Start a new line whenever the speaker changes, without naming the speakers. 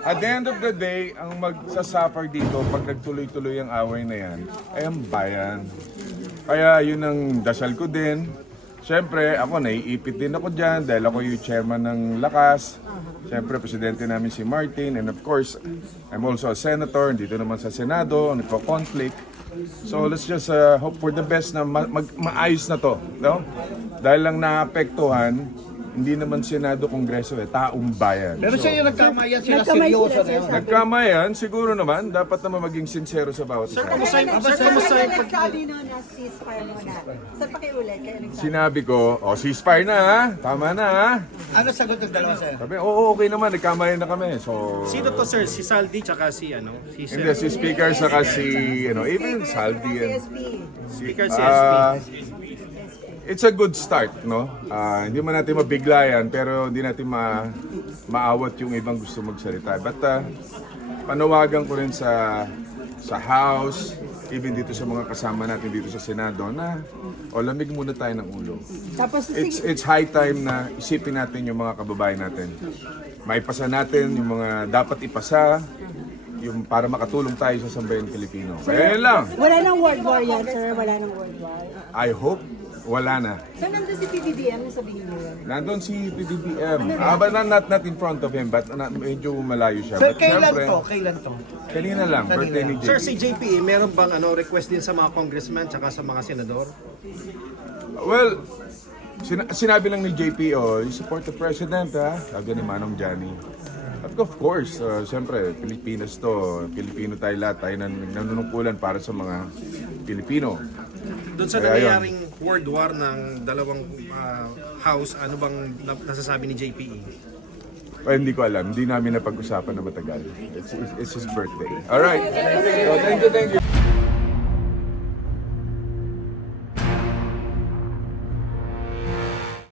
At the end of the day, ang magsasuffer dito pag nagtuloy-tuloy ang away na yan, ay ang bayan. Kaya yun ang dasal ko din. Siyempre, ako naiipit din ako dyan dahil ako yung chairman ng lakas. Siyempre, presidente namin si Martin. And of course, I'm also a senator. Dito naman sa Senado, nagpa-conflict. So let's just uh, hope for the best na ma- mag- maayos ma na to. No? Dahil lang naapektuhan, hindi naman Senado Kongreso eh, taong bayan.
Pero so, siya yung nagkama yan, sila nagkama seryoso sila, na yun.
Nagkama siguro naman, dapat naman maging sincero sa bawat
isa. Sir, kamusta
yung pag-ibig? Sir, kamusta yung pag
Sinabi ko, oh, ceasefire na ha, tama na ha.
Ano sagot ng dalawa, sir?
Sabi, oo, okay naman, nagkama na kami. So,
Sino to, sir? Si Saldi, tsaka si, ano?
Si hindi, si Speaker, saka si, ano, even Saldi. Si
SB.
Speaker, si SB
it's a good start, no? Uh, hindi man natin mabigla yan, pero hindi natin ma maawat yung ibang gusto magsalita. But uh, panawagan ko rin sa, sa House, even dito sa mga kasama natin dito sa Senado, na o, oh, lamig muna tayo ng ulo. Tapos, it's, it's high time na isipin natin yung mga kababayan natin. Maipasa natin yung mga dapat ipasa, yung para makatulong tayo sa sambayan Pilipino. Kaya lang.
Wala nang World War yan, yeah, sir. Wala nang World War.
I hope wala na.
Saan nandun si PDBM ano sabihin mo
Nandun si PDBM. Ano ah, but not, not, not, in front of him, but not, uh, medyo malayo siya.
Sir, so, but kailan syempre, to? Kailan to?
Kanina lang, kanina. birthday yan. ni JP.
Sir, si JP, meron bang ano, request din sa mga congressman tsaka sa mga senador?
Uh, well, sin- sinabi lang ni JP, oh, you support the president, ha? Sabi ni Manong Johnny. At of course, uh, siyempre, Pilipinas to. Pilipino tayo lahat. Tayo nan- nanunungkulan para sa mga Pilipino
doon sa Kaya nangyayaring yun. war ng dalawang uh, house, ano bang na nasasabi ni JPE?
Well, hindi ko alam. Hindi namin napag-usapan na, na matagal. It's, it's, it's his birthday. Alright.
So, thank you, thank you.